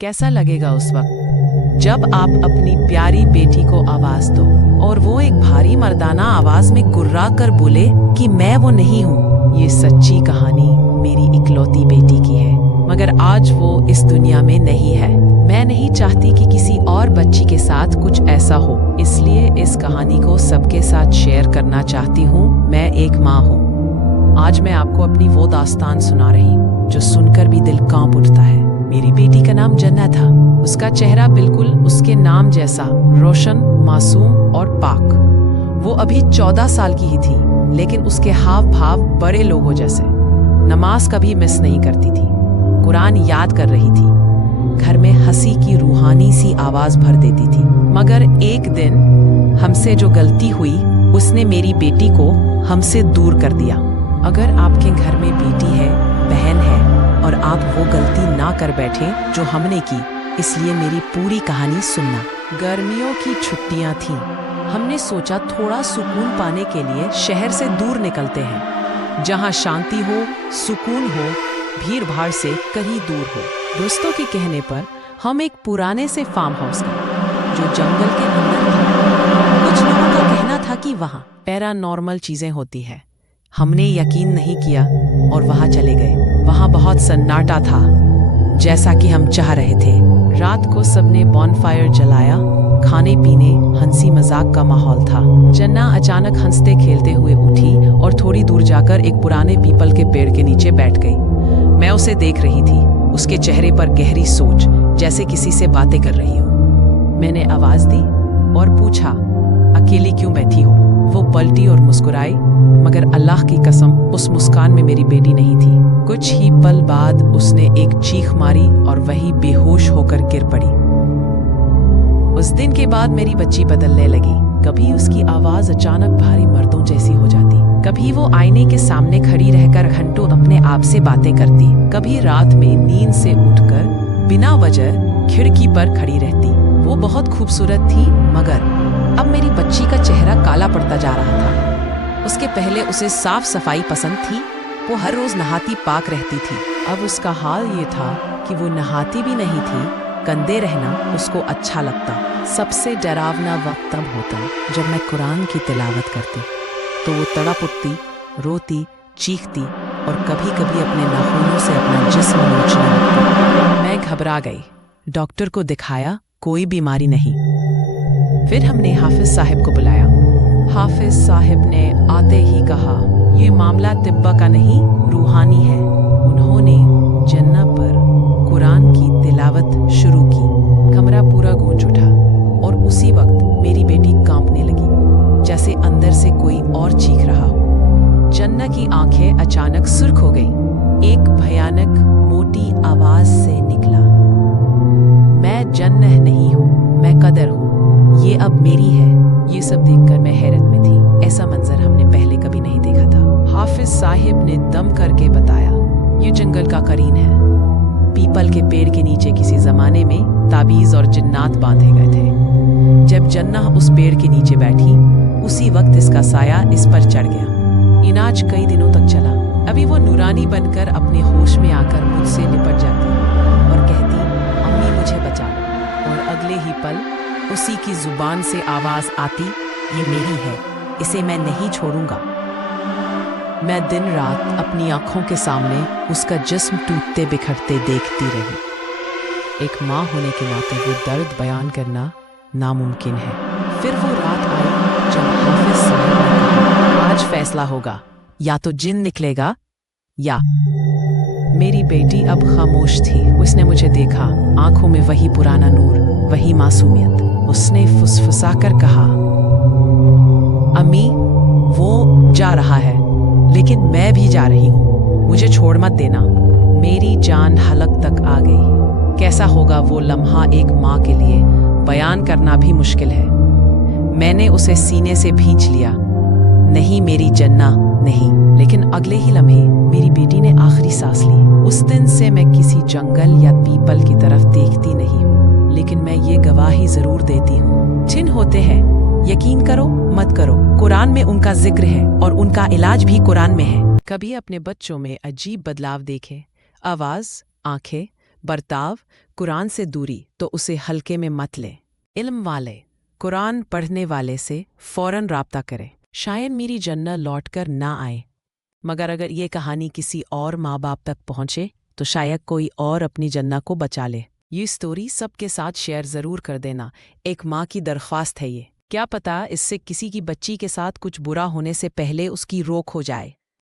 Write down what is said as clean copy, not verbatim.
कैसा लगेगा उस वक्त जब आप अपनी प्यारी बेटी को आवाज दो और वो एक भारी मर्दाना आवाज में गुर्रा कर बोले कि मैं वो नहीं हूँ। ये सच्ची कहानी मेरी इकलौती बेटी की है, मगर आज वो इस दुनिया में नहीं है। मैं नहीं चाहती कि किसी और बच्ची के साथ कुछ ऐसा हो, इसलिए इस कहानी को सबके साथ शेयर करना चाहती हूँ। मैं एक माँ हूँ। आज मैं आपको अपनी वो दास्तान सुना रही हूँ जो सुनकर भी दिल कांप उठता है। मेरी बेटी का नाम जन्ना था। उसका चेहरा बिल्कुल उसके नाम जैसा, रोशन, मासूम और पाक। वो अभी 14 साल की ही थी, लेकिन उसके हाव भाव बड़े लोगों जैसे। नमाज कभी मिस नहीं करती थी, कुरान याद कर रही थी, घर में हंसी की रूहानी सी आवाज भर देती थी। मगर एक दिन हमसे जो गलती हुई, उसने मेरी बेटी को हमसे दूर कर दिया। अगर आपके घर में बेटी है, बहन है और आप वो गलती ना कर बैठे जो हमने की, इसलिए मेरी पूरी कहानी सुनना। गर्मियों की छुट्टियां थीं। हमने सोचा थोड़ा सुकून पाने के लिए शहर से दूर निकलते हैं, जहां शांति हो, सुकून हो, भीड़ भाड़ से कहीं दूर हो। दोस्तों के कहने पर हम एक पुराने से फार्म हाउस गए जो जंगल के अंदर था। कुछ लोगों का कहना था कि वहां पैरानॉर्मल चीजें होती है। हमने यकीन नहीं किया और वहां चले गए। वहां बहुत सन्नाटा था, जैसा कि हम चाह रहे थे। रात को सबने बॉनफायर जलाया, खाने पीने, हंसी मजाक का माहौल था। जन्ना अचानक हंसते खेलते हुए उठी और थोड़ी दूर जाकर एक पुराने पीपल के पेड़ के नीचे बैठ गई। मैं उसे देख रही थी, उसके चेहरे पर गहरी सोच, जैसे किसी से बातें कर रही हो। मैंने आवाज दी और पूछा, अकेली क्यों बैठी हो? वो पलटी और मुस्कुराई, मगर अल्लाह की कसम उस मुस्कान में मेरी बेटी नहीं थी। कुछ ही पल बाद उसने एक चीख मारी और वही बेहोश होकर गिर पड़ी। उस दिन के बाद मेरी बच्ची बदलने लगी। कभी उसकी आवाज अचानक भारी मर्दों जैसी हो जाती, कभी वो आईने के सामने खड़ी रहकर घंटों अपने आप से बातें करती, कभी रात में नींद से उठकर बिना वजह खिड़की पर खड़ी रहती। वो बहुत खूबसूरत थी, मगर अब मेरी बच्ची का चेहरा काला पड़ता जा रहा था। उसके पहले उसे साफ सफाई पसंद थी, वो हर रोज नहाती पाक रहती थी। अब उसका हाल ये था कि वो नहाती भी नहीं थी, गंदे रहना उसको अच्छा लगता। सबसे डरावना वक्त तब होता जब मैं कुरान की तिलावत करती, तो वो तड़प उठती, रोती, चीखती और कभी कभी अपने नाखूनों से अपना जिस्म नोचने लगती। मैं घबरा गई, डॉक्टर को दिखाया, कोई बीमारी नहीं। फिर हमने हाफिज साहब को बुलाया। हाफिज साहब ने आते ही कहा, ये मामला तिब्बा का नहीं, रूहानी है। उन्होंने जन्ना पर कुरान की तिलावत शुरू की। कमरा पूरा गूंज उठा और उसी वक्त मेरी बेटी कांपने लगी, जैसे अंदर से कोई और चीख रहा हो। जन्ना की आंखें अचानक सुर्ख हो गईं। एक भयानक मोटी आवाज से निकला, मैं जन्नह नहीं हूँ, मैं कदर हूँ, ये अब मेरी है। ये सब देखकर मैं हैरत में थी। ऐसा मंजर हमने पहले कभी नहीं देखा था। हाफिज साहिब ने दम करके बताया, ये जंगल का करीन है। पीपल के पेड़ के नीचे किसी जमाने में ताबीज और जिन्नात बांधे गए थे। जब जन्ना उस पेड़ के नीचे बैठी, उसी वक्त इसका साया इस पर चढ़ गया। इनाज कई दिनों तक चला। अभी वो नूरानी बनकर अपने होश में आकर मुझसे लिपट जाती और कहती, अम्मी मुझे बचा लो। और अगले ही पल उसी की जुबान से आवाज आती, ये मेरी है, इसे मैं नहीं छोड़ूंगा। मैं दिन रात अपनी आंखों के सामने उसका जिस्म टूटते बिखरते देखती रही। एक माँ होने के नाते वो दर्द बयान करना नामुमकिन है। फिर वो रात आई जब हाफिज साहब ने कहा, आज फैसला होगा, या तो जिन निकलेगा या। मेरी बेटी अब खामोश थी। उसने मुझे देखा, आंखों में वही पुराना नूर, वही मासूमियत। उसने फुसफुसा कर कहा, अम्मी वो जा रहा है, लेकिन मैं भी जा रही हूँ, मुझे छोड़ मत देना। मेरी जान हलक तक आ गई। कैसा होगा वो लम्हा एक माँ के लिए, बयान करना भी मुश्किल है। मैंने उसे सीने से भींच लिया, नहीं मेरी जन्ना नहीं। लेकिन अगले ही लम्हे मेरी बेटी ने आखिरी सांस ली। उस दिन से मैं किसी जंगल या पीपल की तरफ देखती नहीं हूँ, लेकिन मैं ये गवाही जरूर देती हूँ, जिन होते हैं, यकीन करो मत करो, कुरान में उनका जिक्र है और उनका इलाज भी कुरान में है। कभी अपने बच्चों में अजीब बदलाव देखे, आवाज, आंखें, बर्ताव, कुरान से दूरी तो उसे हल्के में मत ले। इल्म वाले कुरान पढ़ने वाले से फौरन राब्ता करे। शायद मेरी जन्नत लौटकर ना आए, मगर अगर ये कहानी किसी और माँ बाप तक पहुँचे तो शायद कोई और अपनी जन्नत को बचा ले। ये स्टोरी सबके साथ शेयर ज़रूर कर देना। एक माँ की दरख्वास्त है ये। क्या पता इससे किसी की बच्ची के साथ कुछ बुरा होने से पहले उसकी रोक हो जाए।